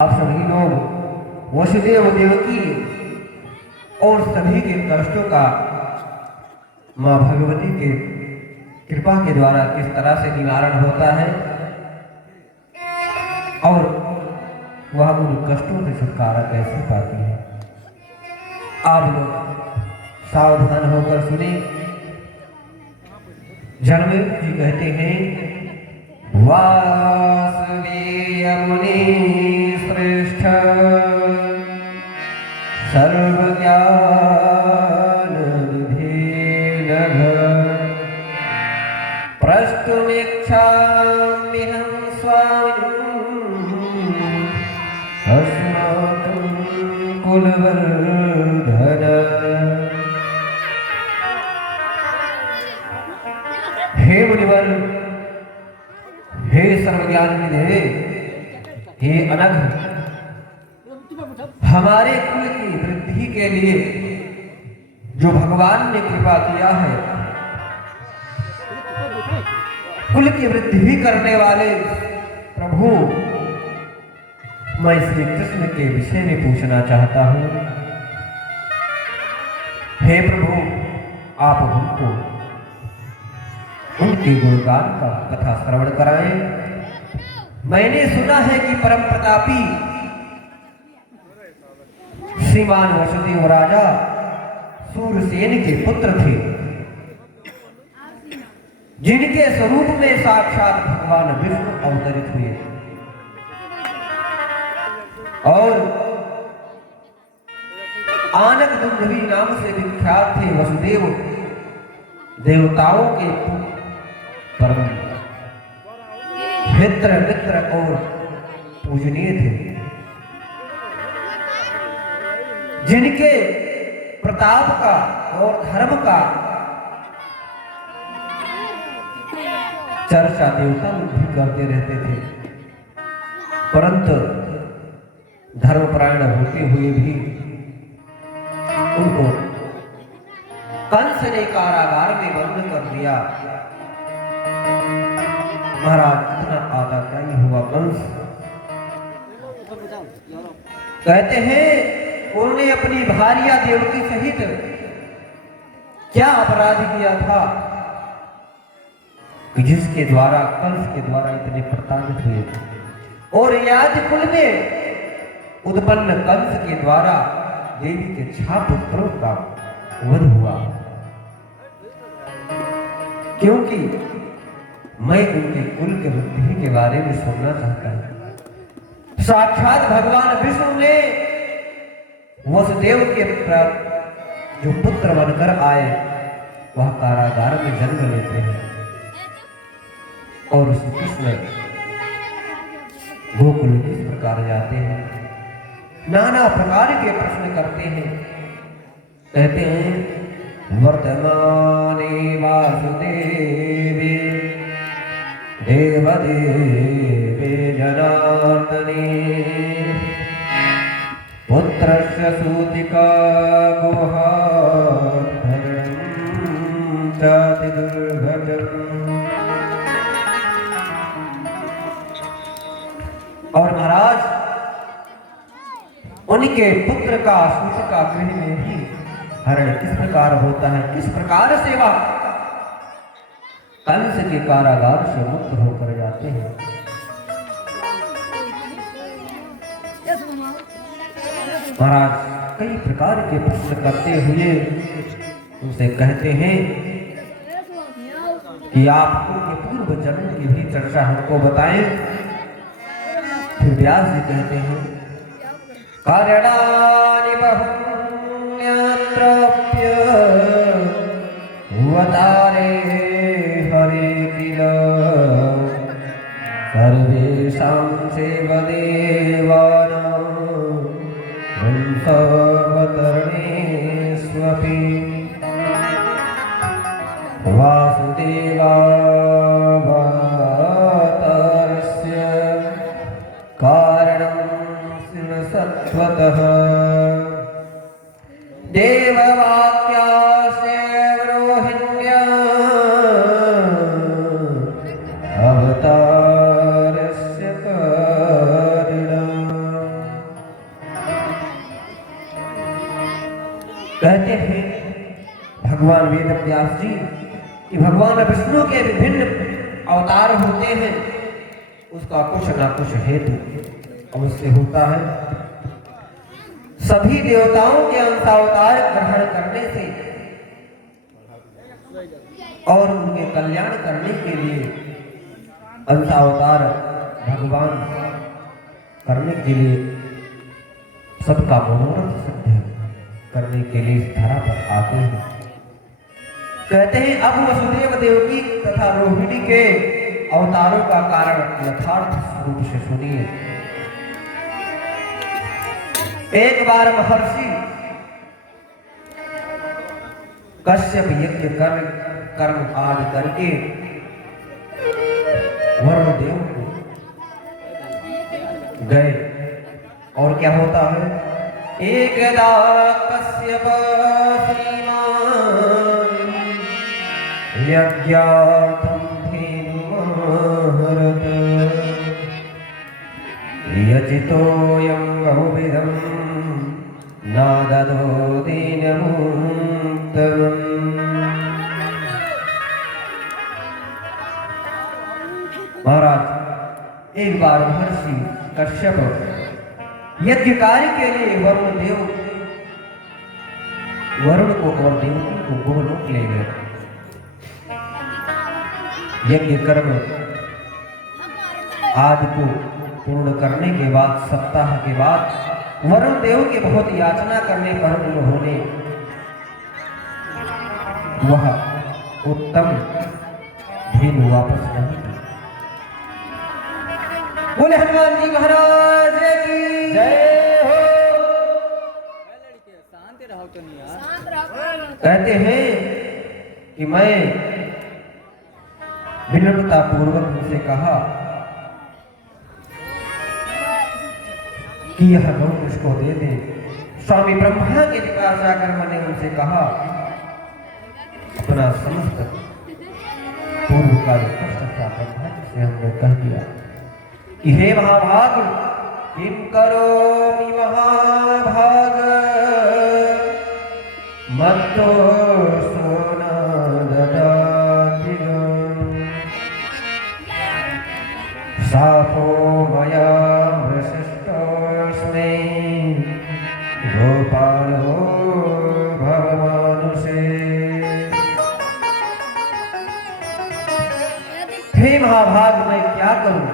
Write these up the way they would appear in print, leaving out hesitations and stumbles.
आप सभी लोग वसुदेव देवकी और सभी के कष्टों का माँ भगवती के कृपा के द्वारा किस तरह से निवारण होता है और वह उन कष्टों से छुटकारा कैसे पाती है। आप लोग सावधान होकर सुने। जन्मेजय जी कहते हैं, वासुदेव मुनि श्रेष्ठ सर्वज्ञान निधि प्रष्टुमिच्छाम्यहं स्वामिन् अस्माकं कुलवर्धन। हे मुनिवर, हे सर्वज्ञान निधे, हे अनघ, हमारे कुल की वृद्धि के लिए जो भगवान ने कृपा किया है, कुल की वृद्धि करने वाले प्रभु, मैं श्री कृष्ण के विषय में पूछना चाहता हूं। हे प्रभु, आप हमको उनके गुणगान का कथा श्रवण कराएं। मैंने सुना है कि परम प्रतापी श्रीमान वसुदेव राजा सूरसेन के पुत्र थे, जिनके स्वरूप में साक्षात भगवान विष्णु अवतरित हुए और आनक दुंदुभि नाम से विख्यात थे। वसुदेव देवताओं के परम मित्र और पूजनीय थे, जिनके प्रताप का और धर्म का चर्चा देवता लोग भी करते रहते थे, परंतु धर्मपरायण होते हुए भी उनको कंस ने कारागार में बंद कर दिया। महाराज, इतना आताताई हुआ कंस। कहते हैं उन्होंने अपनी भार्या देवकी सहित क्या अपराध किया था कि जिसके द्वारा कंस के द्वारा इतने प्रताड़ित हुए थे। और याद कुल में उत्पन्न कंस के द्वारा देवी के 6 पुत्रों का वध हुआ, क्योंकि मैं उनके कुल के वृद्धि के बारे में सुनना चाहता हूं। साक्षात भगवान विष्णु ने वसुदेव के जो पुत्र बनकर आए, वह कारागार में जन्म लेते हैं और श्री कृष्ण गोकुल इस प्रकार जाते हैं, नाना प्रकार के प्रश्न करते हैं। कहते हैं, वर्तमाने वासुदेवे देवदेवे जनार्दने पुत्रस्य सूतिका गुहाधरणं चाति दुर्घटम्। और महाराज, उनके पुत्र का सूतिका गृह में भी हरण किस प्रकार होता है, किस प्रकार से वह कंस के कारागार से मुक्त होकर जाते हैं। महाराज कई प्रकार के प्रश्न करते हुए उनसे कहते हैं कि आप उनके पूर्व जन्म की भी चर्चा हमको बताएं। फिर व्यास जी कहते हैं, कारणानि बहुन्यत्राप्य अवतारे हरे किल सर्वेषां सेवदेवानां वंशावतरणेष्वपि वासुदेवावतारस्य कारणं सत्वतः देववाक्यास्य रोहिण्या अवतारस्य कारणम्। कहते हैं भगवान वेद व्यास जी कि भगवान विष्णु के विभिन्न अवतार होते हैं, उसका कुछ ना कुछ हेतु अवश्य होता है। सभी देवताओं के अंशावतार ग्रहण करने से और उनके कल्याण करने के लिए अंशावतार भगवान करने के लिए सबका मनोरथ सिद्ध करने के लिए इस धरा पर आते हैं। कहते हैं अब वसुदेव देवकी तथा रोहिणी के अवतारों का कारण यथार्थ रूप से सुनिए। एक बार महर्षि कश्यप यज्ञ कर्म आदि करके वरुण देव को गए और क्या होता है, एकदा कश्यप श्रीमान यज्ञार्थं धेनुमहरत यजितोऽयं बहुविधं नाददो दीनमुत्तमम्। महाराज, एक बार महर्षि कश्यप यज्ञ कार्य के लिए वरुण को और देवकी को गोलोक ले गए। यज्ञ कर्म आदि को पूर्ण करने के बाद सप्ताह के बाद वरुण देव के बहुत याचना करने पर उन्होंने वह उत्तम धेनु वापस नहीं की। बोले हनुमान जी महाराज की जय हो। कहते हैं कि मैं विनम्रता पूर्वक उनसे कहा कि यह गौ मुझको दे दे। स्वामी ब्रह्मा के पास जाकर मैंने उनसे कहा, अपना समस्त पूर्व का जो कष्ट था ब्रह्मा से हमने कह दिया कि हे महाभाग, किम करोमि महाभाग मत्तो सोना ददाति सापो मया वशिष्ठोऽस्मि गोपालो भवमानुषे। हे महाभाग, मैं क्या करूं?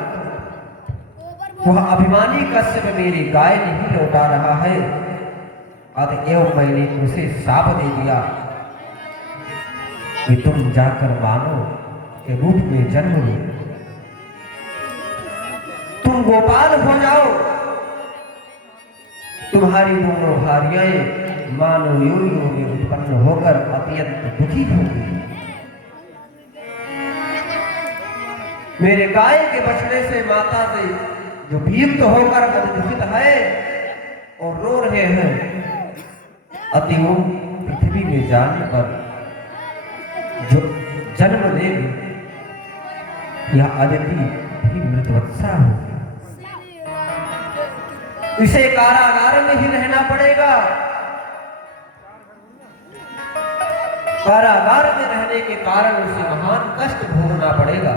वह अभिमानी कश्यप मेरी गाय नहीं लौटा रहा है, अतएव मैंने उसे शाप दे दिया कि तुम जाकर मानव के रूप में जन्म लो, तुम गोपाल हो जाओ, तुम्हारी दोनों भार्याएं मानव योनियों में उत्पन्न होकर अत्यंत दुखी होंगी। मेरे गाय के बछड़े से माता से जो वियुक्त होकर दुखित है और रो रहे हैं, अतिव पृथ्वी में जाने पर जो जन्म लेगी यह अदिति भी मृतवत्सा होगी। इसे कारागार में ही रहना पड़ेगा। कारागार में रहने के कारण उसे महान कष्ट भोगना पड़ेगा।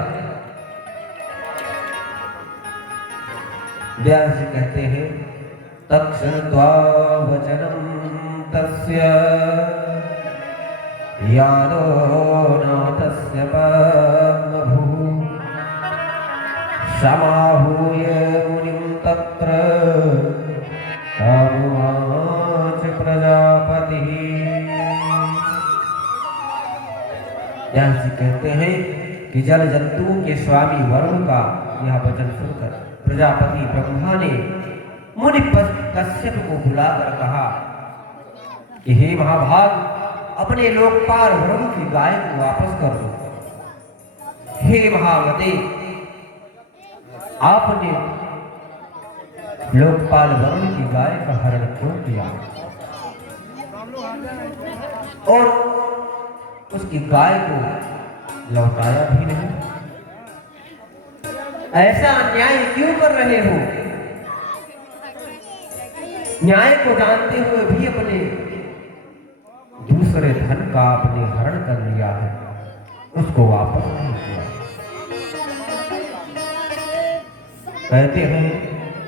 व्यास जी कहते हैं, तत्क्षणत्वा वचनं तस्य यादो न तस्य पद्मभूः समाहूय मुनिं तत्र तमुवाच प्रजापतिः। व्यास जी कहते हैं कि जल जंतुओं के स्वामी वरुण का यह वचन सुनकर प्रजापति ब्रह्मा ने मुनि कश्यप को बुलाकर कहा कि हे महाभाग, अपने लोकपाल वरुण की गाय को वापस कर दो। हे महामते, आपने लोकपाल वरुण की गाय का हरण क्यों किया और उसकी गाय को लौटाया भी नहीं? ऐसा अन्याय क्यों कर रहे हो? न्याय को जानते हुए भी अपने दूसरे धन का आपने हरण कर लिया है, उसको वापस नहीं किया। कहते हैं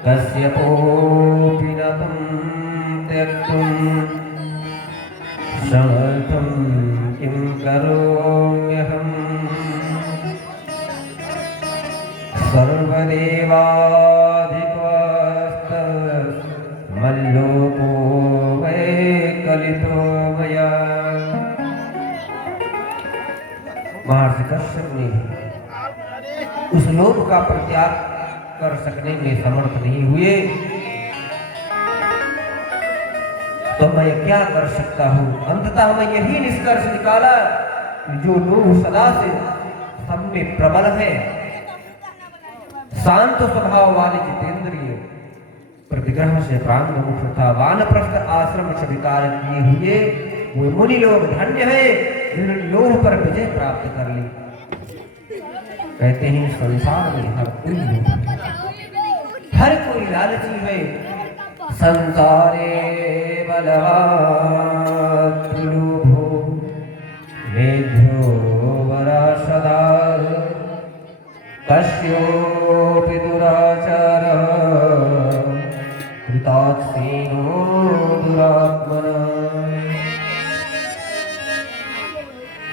कश्यपोऽपि न तं त्यक्तुं समर्थं किं करोम्यहम् सर्वदेवाधिकस्तमल्लोको वैकलितो मया। महर्षि कश्यप ने उस लोभ का परित्याग कर सकने में समर्थ नहीं हुए, तो मैं क्या कर सकता हूं? अंततः मैं यही निष्कर्ष निकाला कि जो लोग सदा से सब में प्रबल है, शांत स्वभाव वाले जितेंद्रिय, प्रतिग्रह से प्रांत मुक्त तथा वानप्रस्थ आश्रम स्वीकार किए हुए वो मुनि लोग धन्य है जिन्होंने लोभ पर विजय प्राप्त कर ली। कहते हैं संसार में हर कोई लोभ है, हर कोई लालची है। संसारे बलवान् लोभो मेघो वरासदा कस्योऽपि दुराचारः कृतार्थेनो दुरात्मना।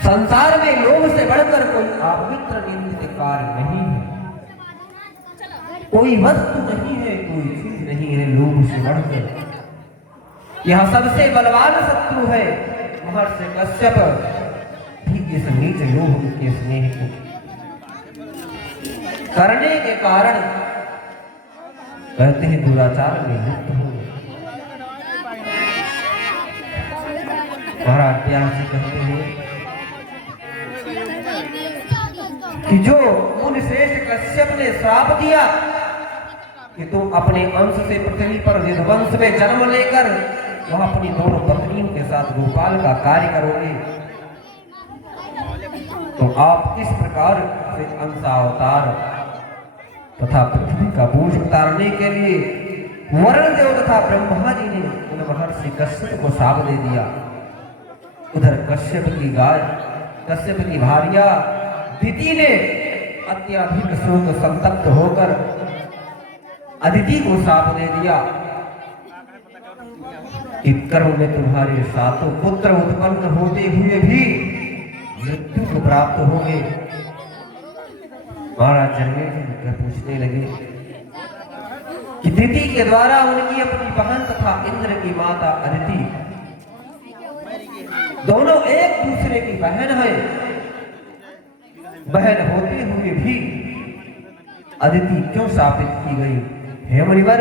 संसार में लोभ से बढ़कर कोई अपवित्र निंदित कार्य नहीं है, कोई वस्तु नहीं है, कोई चीज नहीं है लोभ से बढ़कर। यह सबसे बलवान शत्रु है। महर्षि कश्यप भी इस नीच लोभ के स्नेह को करने के कारण कहते हैं दुराचार में लिप्त हो। महाराज व्यास जी कहते हैं कि जो मुनि श्रेष्ठ कश्यप ने श्राप दिया कि तुम अपने अंश से पृथ्वी पर यदुवंश में जन्म लेकर वह अपनी दोनों पत्नियों के साथ गोपाल का कार्य करोगे, तो आप इस प्रकार से अंशावतार तथा पृथ्वी का बोझ उतारने के लिए वरुण देव तथा ब्रह्मा जी ने उन महर्षि कश्यप को शाप दे दिया। उधर कश्यप की गाय, कश्यप की भार्या दिति ने अत्यधिक शोक संतप्त होकर अदिति को शाप दे दिया कि कर्म में तुम्हारे सातों पुत्र उत्पन्न होते हुए भी मृत्यु को प्राप्त होंगे। महाराज जन्मेजय पूछने लगे कि दिति के द्वारा उनकी अपनी बहन तथा इंद्र की माता अदिति दोनों एक दूसरे की बहन है, बहन होते हुए भी अदिति क्यों शापित की गई? हे मुनिवर,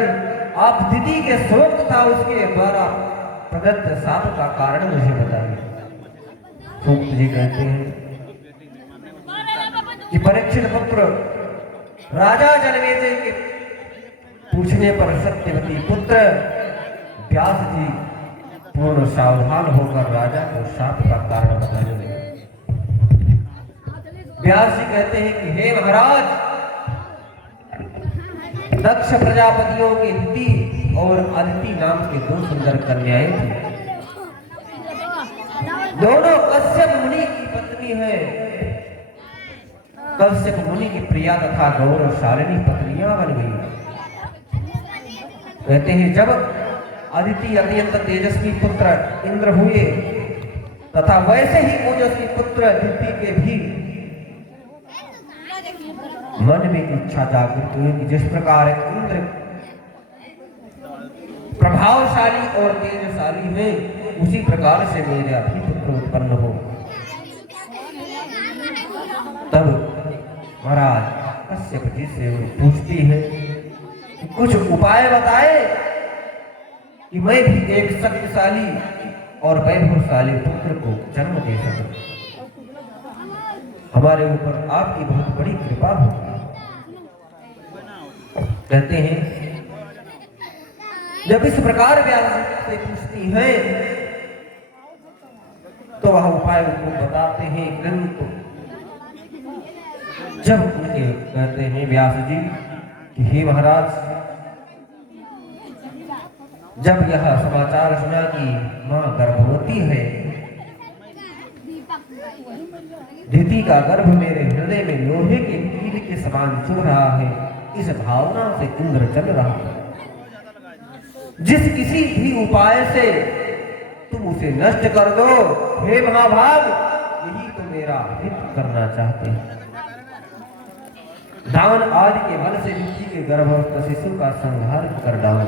आप दिति के शोक तथा उसके द्वारा प्रदत्त शाप का कारण मुझे बताइए। सूक्त जी कहते हैं कि परीक्षित पुत्र राजा जनमेजय के पूछने पर सत्यवती पुत्र व्यास जी पूर्ण सावधान होकर राजा को शाप का कारण बताने लगे। व्यास जी कहते हैं कि हे महाराज, दक्ष प्रजापतियों की दिति और अदिति नाम के दो सुंदर कन्याएं थी। दोनों कश्यप मुनि की पत्नी है। कश्यप मुनि की प्रिया तथा गौरवशालिनी पत्नियां बन गई। कहते हैं जब अदिति अत्यंत तेजस्वी पुत्र इंद्र हुए तथा वैसे ही ओजस्वी पुत्र दिति के भी मन में इच्छा जागृत हुई कि जिस प्रकार इंद्र प्रभावशाली और तेजशाली है, उसी प्रकार से मेरा भी पुत्र उत्पन्न हो। तब महाराज कश्यप जी से पूछती है कि कुछ उपाय बताए कि मैं भी एक शक्तिशाली और वैभवशाली पुत्र को जन्म दे सकूं। हमारे ऊपर आपकी बहुत बड़ी कृपा होगी। कहते हैं जब इस प्रकार व्यास से पूछती है तो वह उपाय उनको बताते हैं। किंतु जब उनके कहते हैं व्यास जी कि हे महाराज, जब यह समाचार सुना कि मां गर्भवती है दिति का गर्भ मेरे हृदय में लोहे के कील के समान चुभ रहा है। इस भावना से इंद्र चल रहा है। जिस किसी भी उपाय से तुम उसे नष्ट कर दो, हे महाभाग, यही तो मेरा हित करना चाहते हैं। दान आदि के बल से दिति के गर्भस्थ शिशु का संहार कर डालो।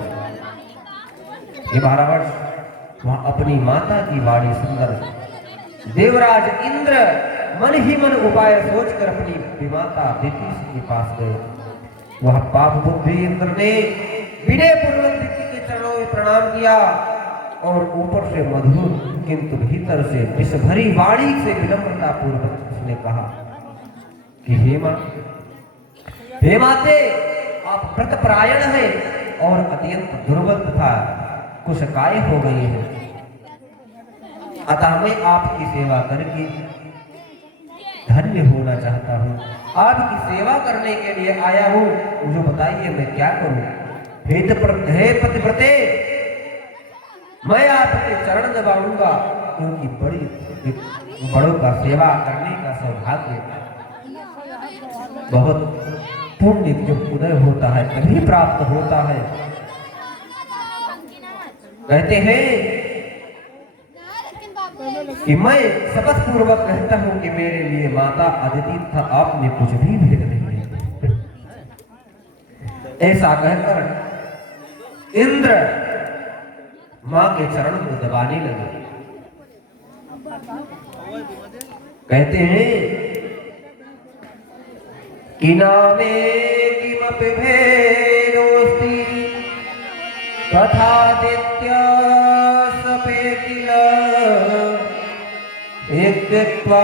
ये 12 वर्ष वहां अपनी माता की वाणी सुंदर देवराज इंद्र मन ही मन उपाय सोचकर अपनी विमाता दिति के पास गए। वह पाप बुद्धि इंद्र ने विनय पूर्वक दिति के चरणों में प्रणाम किया और ऊपर से मधुर किंतु भीतर से विष भरी वाणी से विनम्रता पूर्वक उसने कहा कि हे माते, आप व्रतपरायण हैं और अत्यंत दुर्बल तथा कुशकाय हो गई है, अतः मैं आपकी सेवा करके धन्य होना चाहता हूँ। आपकी सेवा करने के लिए आया हूँ, मुझे बताइए मैं क्या करूँ। हे पतिव्रते, मैं आपके चरण दबाऊंगा, क्योंकि बड़ों का सेवा करने का सौभाग्य बहुत पुण्य जब उदय होता है तभी प्राप्त होता है। कहते हैं कि मैं शपथ पूर्वक कहता हूं कि मेरे लिए माता अदिति था, आपने कुछ भी भेद नहीं किया। ऐसा कहकर इंद्र मां के चरण को दबाने लगे। कहते हैं कि नामे किमपि भेदोस्ति तथादित्य सपेतिल इत्युक्त्वा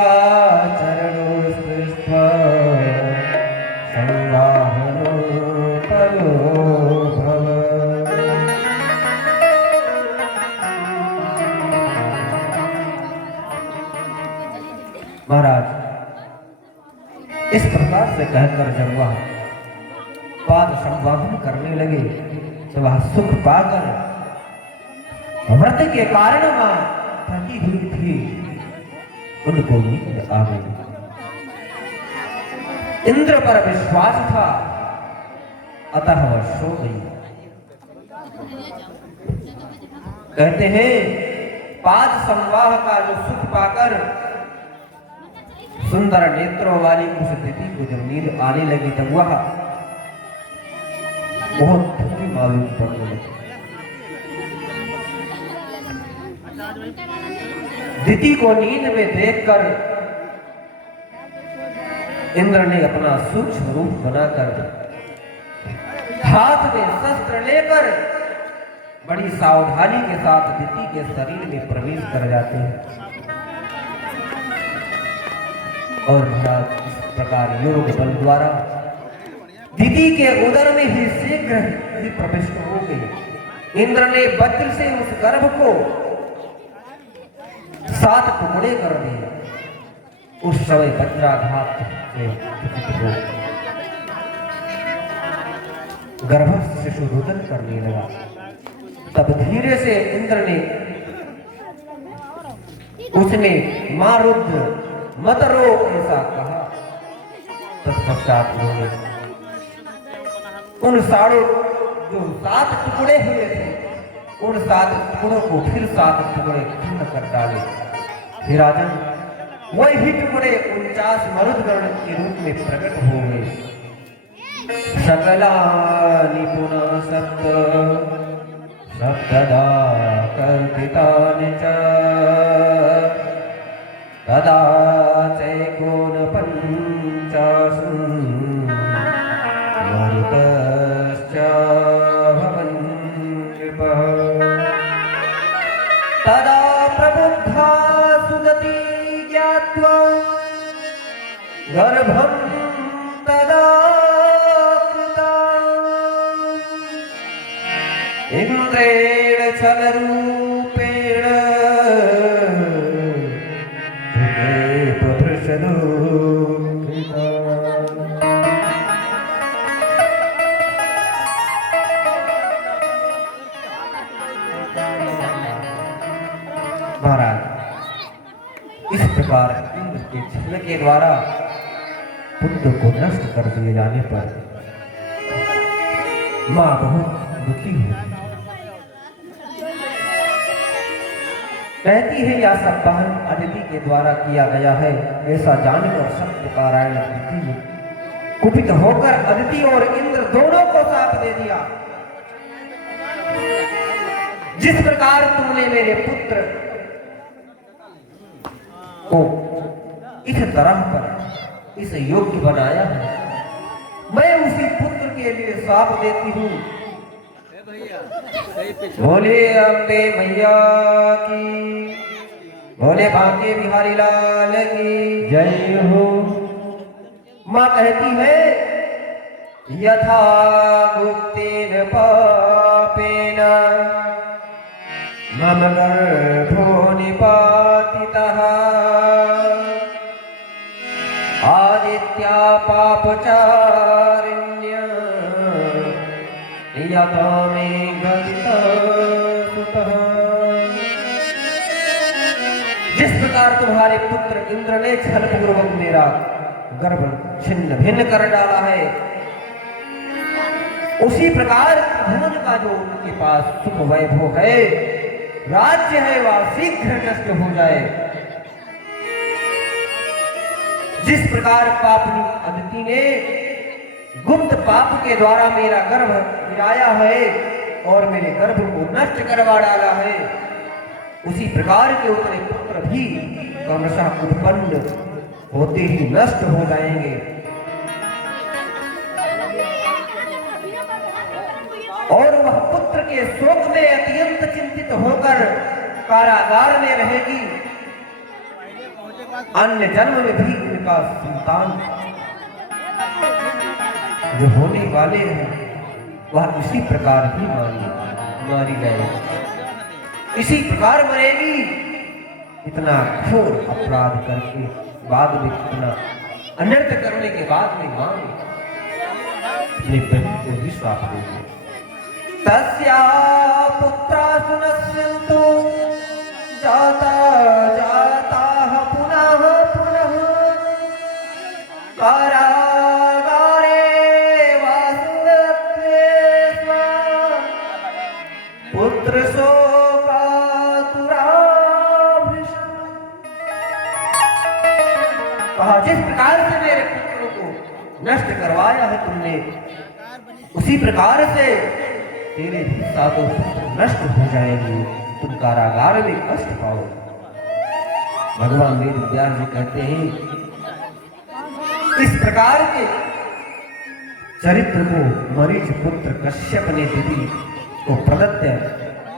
चरणो स्पृष्ट्वा संवाहनो तयो भव। महाराज इस प्रकार से कहकर जब वह पाद संवाहन करने लगे तो वह सुख पाकर व्रत के कारण वह थकी हुई थी, उनको नींद आ गई। इंद्र पर विश्वास था, अतः वह सो गई। कहते हैं पाद संवाह का जो सुख पाकर सुंदर नेत्रों वाली उस दिति को जब नींद आने लगी तब वह बहुत थकी मालूम पड़ने लगी। दिति को नींद में देखकर इंद्र ने अपना सूक्ष्म रूप बनाकर हाथ में शस्त्र लेकर बड़ी सावधानी के साथ दिति के शरीर में प्रवेश कर जाते हैं और महाराज इस प्रकार योग बल द्वारा दिति के उदर में ही शीघ्र ही प्रविष्ट हो गई। इंद्र ने वज्र से उस गर्भ को 7 टुकड़े कर दिए। उस समय वज्राघात से गर्भस्थ शिशु रुदन करने लगा। तब धीरे से इंद्र ने उसने मां रुद्र मत रो ऐसा कहा। तत्पश्चात उन्होंने उन सारे जो 7 टुकड़े हुए थे उन 7 टुकड़ों को फिर 7 टुकड़े खंड कर डाले। हे राजन, वही टुकड़े 49 मरुदगण के रूप में प्रकट हो गए। सकलानि पुनः सप्तदा कल्पितानि च तदा चैकोनपञ्चाशु मरुतश्च भवन् नृपः। तदा प्रबुद्धा सुदती ज्ञात्वा गर्भं तदा इंद्रेण छलरूपेण महाराज इस प्रकार इंद्र के छल के द्वारा पुत्र को नष्ट कर दिए जाने पर मां बहुत दुखी हुई। कहती है यह सब पहल अदिति के द्वारा किया गया है। ऐसा जानकर सत्यनारायण अदिति ने कुपित होकर अदिति और इंद्र दोनों को शाप दे दिया। जिस प्रकार तुमने मेरे पुत्र को इस तरह पर इस योग्य बनाया है, मैं उसी पुत्र के लिए शाप देती हूँ। बोले अम्बे मैया की, बोले बांके बिहारी लाल की जय हो। मां कहती है यथा गुप्तेन पापेन मम गर्भो निपातितः आदित्या पापचारिण्य यथा मे गतितः सुतः। जिस प्रकार तुम्हारे पुत्र इंद्र ने छलपूर्वक मेरा गर्भ छिन्न भिन्न कर डाला है, उसी प्रकार त्रिभुवन का जो उनके पास सुख वैभव है, राज्य है, वह शीघ्र नष्ट हो जाए। जिस प्रकार पापनी अदिति ने गुप्त पाप के द्वारा मेरा गर्भ गिराया है और मेरे गर्भ को नष्ट करवा डाला है, उसी प्रकार के उतरे पुत्र भी क्रमशः उत्पन्न होते ही नष्ट हो जाएंगे। और वह पुत्र के शोक में अत्यंत चिंतित होकर कारागार में रहेगी। अन्य जन्म में भी उनका संतान जो होने वाले हैं वह इसी प्रकार भी मारी जाएगी, इसी प्रकार मरेगी। इतना घोर अपराध करके बाद में इतना अनर्थ करने के बाद में मां अपने बहन को भी श्राप देगी। तस्या पुत्रा सुनस्यन्तु जाता जाता पुनः पुनः कारागारे वासुदेवे पुत्र शोकातुराभृशम्। कहा जिस प्रकार से मेरे पुत्रों को नष्ट करवाया है तुमने, उसी प्रकार से तेरे भी सातों पुत्र नष्ट हो जाएंगे, तुम कारागार में कष्ट पाओ। भगवान वेद व्यास जी कहते हैं इस प्रकार के चरित्र को मरीच पुत्र कश्यप ने दिति को प्रदत्त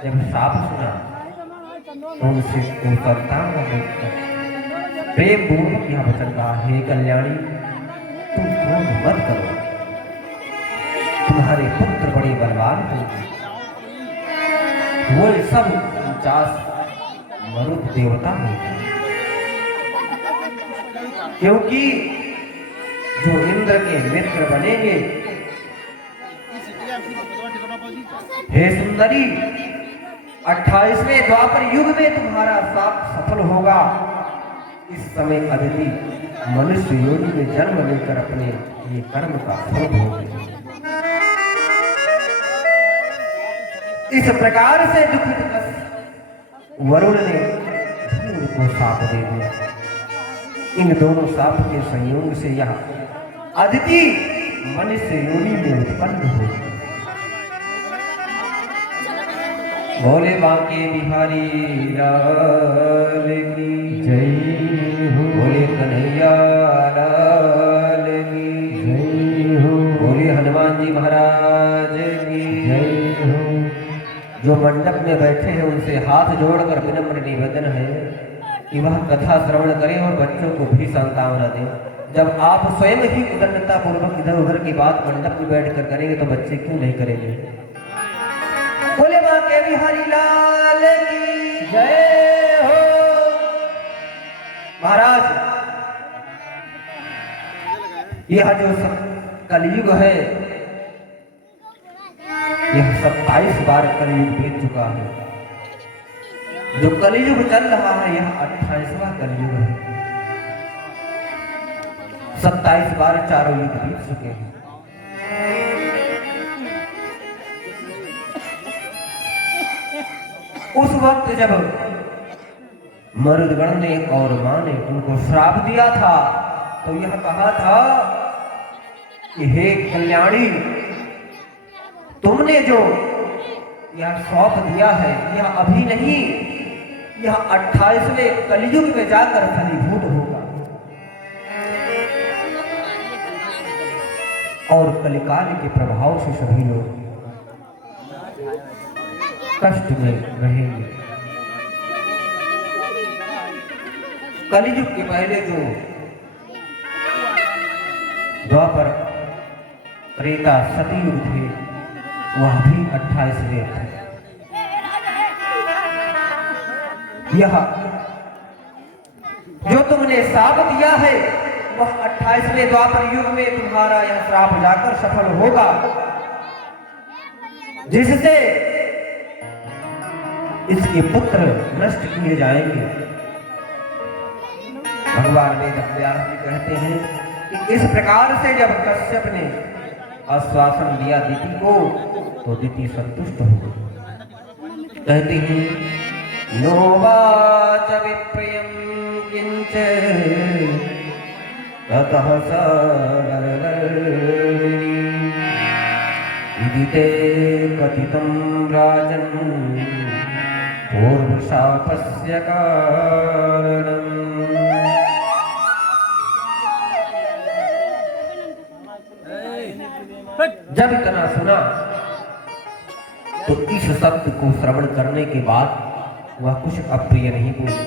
जब शाप सुना तो उनसे संतान प्रेम पूर्वक यह वचन कहा, हे कल्याणी तुम क्रोध मत करो, तुम्हारे पुत्र बड़े बलवान होंगे। वो सब 49 मरुत देवता होंगे, क्योंकि जो इंद्र के मित्र बनेंगे। हे सुंदरी, 28वें द्वापर युग में तुम्हारा साथ सफल होगा। इस समय अदिति मनुष्य योनि में जन्म लेकर अपने ये कर्म का फल भोगेगी। इस प्रकार से दुखित वरुण ने उनको शाप दे दिया। इन दोनों शाप के संयोग से यह अदिति मनुष्य योनि में उत्पन्न हुई। बोले बांके बिहारी लाल की जय हो, बोले कन्हैया लाल की जय हो, बोले हनुमान जी महाराज की जय हो। जो मंडप में बैठे हैं उनसे हाथ जोड़कर विनम्र निवेदन है कि वह कथा श्रवण करें और बच्चों को भी सांत्वना दें। जब आप स्वयं ही उदारता पूर्वक इधर उधर की बात मंडप में बैठकर करेंगे तो बच्चे क्यों नहीं करेंगे। बोले बांके बिहारी लाल की जय हो। महाराज, यह जो कलयुग है, यह 27 बार कलयुग बीत चुका है। जो कलयुग चल रहा है यह 28वां कलयुग है। 27 बार चारों युग बीत चुके हैं। उस वक्त जब मरुदगण ने और मां ने उनको श्राप दिया था तो यह कहा था कि हे कल्याणी, तुमने जो यह सौंप दिया है यह अभी नहीं, यह 28वें कलयुग में जाकर फलीभूत होगा और कलिकाल के प्रभाव से सभी लोग कष्ट में रहेंगे। कलयुग के पहले जो द्वापर त्रेता सतयुग थे वह भी 28वें थे। यह जो तुमने श्राप दिया है वह 28वें द्वापर युग में तुम्हारा यह श्राप जाकर सफल होगा, जिससे इसके पुत्र नष्ट किए जाएंगे। भगवान वेद व्यास जी कहते हैं कि इस प्रकार से जब कश्यप ने आश्वासन दिया दिति को तो दिति संतुष्ट हो गई। कहती हैं नोवाच विप्रियं किंच ततः इदिते कथितं राजन् पूर्वशापस्य कारणम्। जब इतना सुना तो इस शब्द को श्रवण करने के बाद वह कुछ अप्रिय नहीं बोली।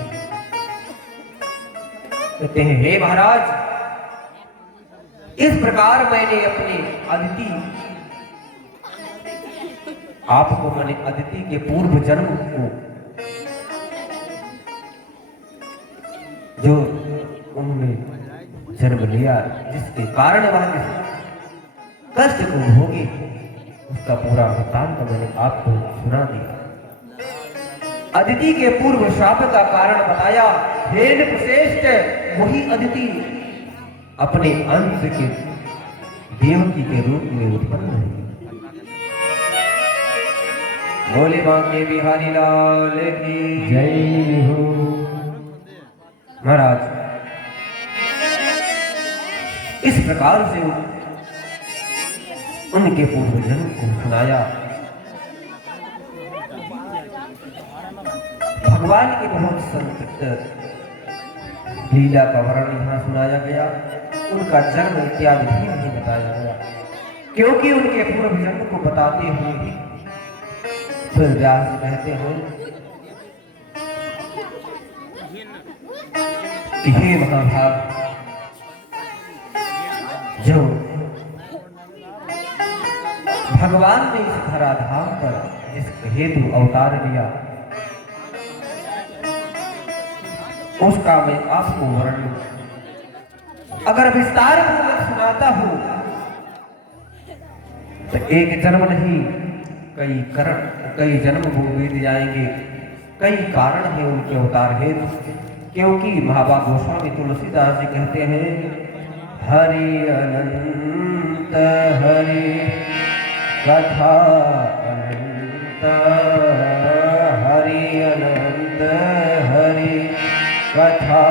कहते हैं हे महाराज, इस प्रकार मैंने अपने अदिति आपको मैंने अदिति के पूर्व जन्म को जो उन्होंने जन्म लिया जिसके कारण वह कष्ट को भोगी उसका पूरा वृत्तांत मैंने आपको सुना दिया। अदिति के पूर्व श्राप का कारण बताया। हे नृपश्रेष्ठ, वही अदिति अपने अंश के देवकी के रूप में उत्पन्न हुई। बोले बांके बिहारी लाल की जय हो। महाराज, इस प्रकार से उनके पूर्व जन्म को सुनाया। भगवान की बहुत संतृप्त लीला का वर्णन यहाँ सुनाया गया। उनका जन्म इत्यादि भी नहीं बताया गया, क्योंकि उनके पूर्व जन्म को बताते हुए ही फिर व्यास कहते हैं कि हे महाभाग, जो भगवान ने इस धराधाम पर जिस हेतु अवतार लिया उसका मैं आपको वर्णन अगर विस्तार पूर्वक सुनाता हूं तो एक जन्म नहीं कई जन्म वो बीत जाएंगे। कई कारण है उनके अवतार हेतु, क्योंकि महाभाग गोस्वामी तुलसीदास जी कहते हैं हरि अनंत हरि कथा अनंत हरि अनंत हरि कथा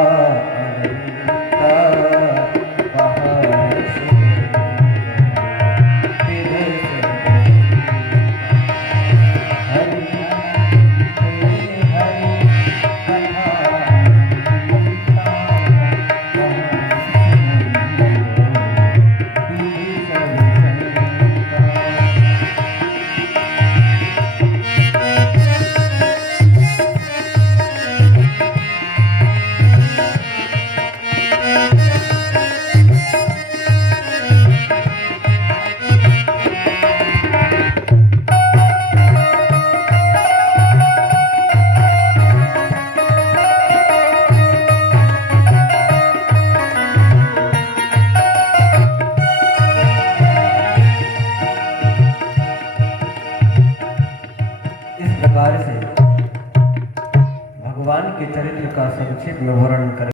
भगवान के चरित्र का संक्षिप्त में वर्णन करें।